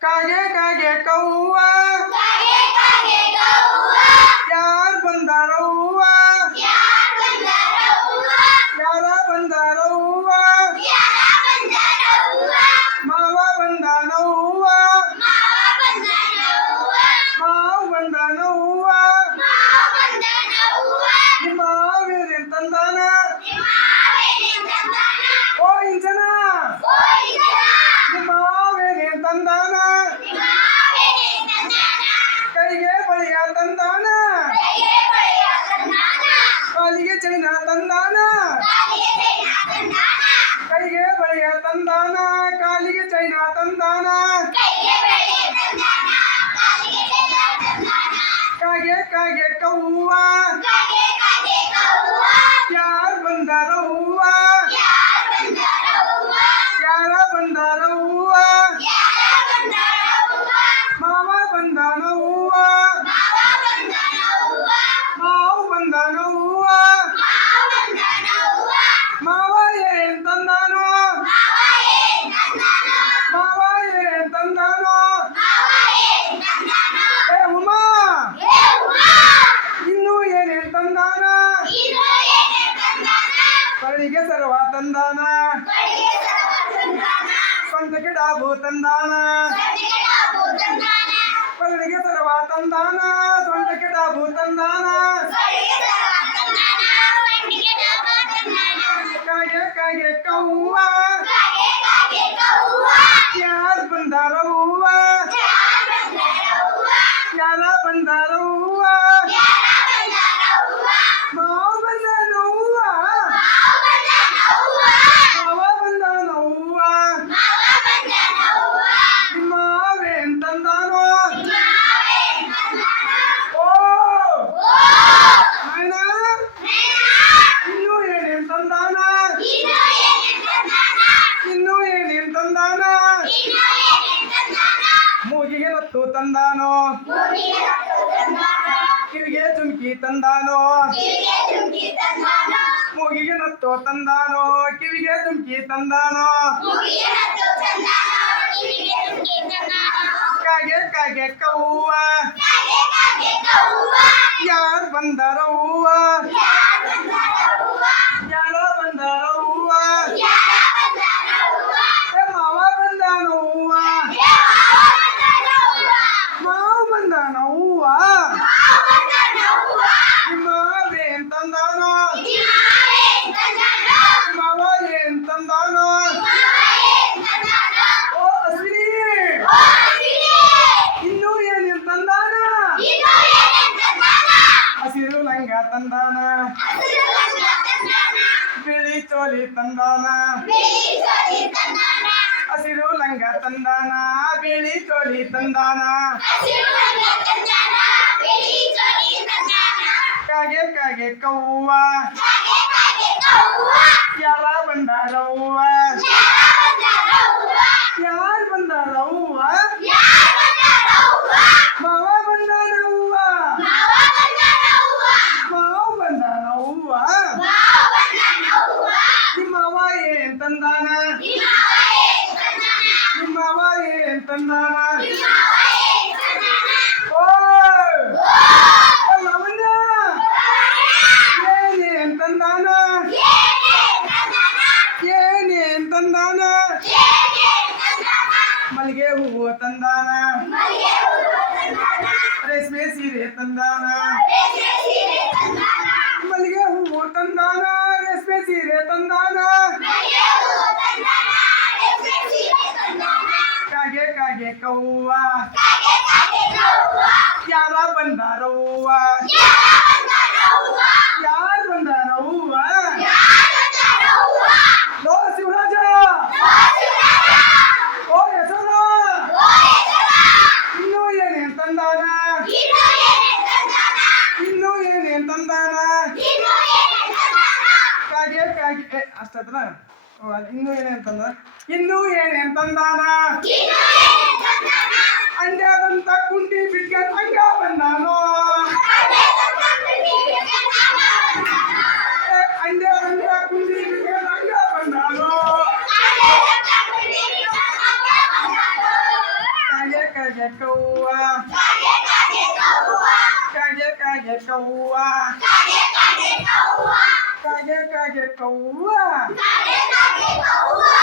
ca ghế ca ghế câu ತಂದಾನ ಕೈಗೆ ಬಳೆಯ ತಂದಾನ ಕಾಲಿಗೆ ಚೈನ ತಂದಾನ ಕಾಗೆ ಕಾಗೆ ಕವ್ವ संताना संत के डाबू दाना पलड़ के तरवा तंदाना। संत के डाबू दाना कागे कागे कौआ ಸಂತಾನ ಇನ್ನೂ ಏನೇನ್ ಸಂತಾನ ಇನ್ನೂ ಏನೇನ್ ತಂದಾನ ಮೂಗಿಗೆ ರತ್ತು ತಂದಾನೋ ಕಿವಿಗೆ ಚುಮ್ಕಿ ತಂದಾನೋ ಮೂಗಿಗೆ ನತ್ತು ತಂದಾನೋ ಕಿವಿಗೆ ಚುಮ್ಕಿ ತಂದಾನೋ ಕಾಗೆ ಕಾಗೆ ಕವ್ವ ಯಾರು ಬಂದಾರ ಹೂವ tangga tandana Pili choli tandana Asiru langa tandana Pili choli tandana Asiru langa tandana Pili choli tandana Kage kage kauwa Kage kage kauwa Yala bandara uwa Yala bandara uwa Kawaii Banana. ಮಲ್ಲಿಗೆ ಹೂವು ತಂದಾನ ರೇಷ್ಮೆ ಸೀರೆ ತಂದಾನ ಮಲ್ಲಿಗೆ ಹೂವು ತಂದಾನ ರೇಷ್ಮೆ ಸೀರೆ ತಂದಾನ ಕಾಗೆ ಕೌವ್ವ ಯಾರ ಬಂದಾರವ್ವ? ಯಾರು ಬಂದಾರವ್ವ? ಲೋ ಶಿವರಾಜ. ಓ ಹೆಸರ ಇನ್ನು ಏನೇನ್ ತಂದಾನ? ಇನ್ನೂ ಏನೇನ್ ತಂದಾನ? ಕಾಗೆ ಕಾಗೆ. ಅಷ್ಟತ್ರ ಇನ್ನೂ ಏನೇನ್ ತಂದ ಇನ್ನೂ ಏನೇನ್ ತಂದಾನ? Kaget-kaget kau, kaget-kaget kau, kaget-kaget kau, kau.